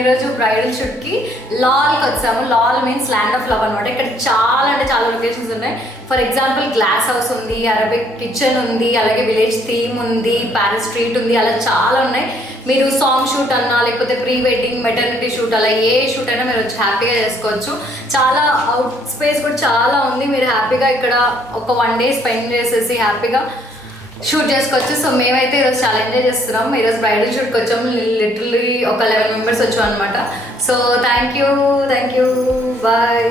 ఈరోజు బ్రైడల్ షూట్కి లాల్కి వచ్చాము. Lal means land of love అనమాట. ఇక్కడ చాలా అంటే చాలా లొకేషన్స్ ఉన్నాయి. ఫర్ ఎగ్జాంపుల్ గ్లాస్ హౌస్ ఉంది, అరబిక్ కిచెన్ ఉంది, అలాగే విలేజ్ థీమ్ ఉంది, ప్యారిస్ స్ట్రీట్ ఉంది, అలా చాలా ఉన్నాయి. మీరు సాంగ్ షూట్ అన్నా లేకపోతే ప్రీ వెడ్డింగ్ మెటర్నిటీ షూట్ అలా ఏ షూట్ అయినా మీరు వచ్చి హ్యాపీగా చేసుకోవచ్చు. చాలా అవుట్ స్పేస్ కూడా చాలా ఉంది. మీరు హ్యాపీగా ఇక్కడ ఒక 1 day స్పెండ్ చేసేసి హ్యాపీగా షూట్ చేసుకోవచ్చు. సో మేమైతే ఈరోజు చాలా ఎంజాయ్ చేస్తున్నాం. ఈరోజు బ్రైడల్ షూట్కి వచ్చాము. లిటరలీ ఒక 11 members వచ్చాం అనమాట. So thank you bye.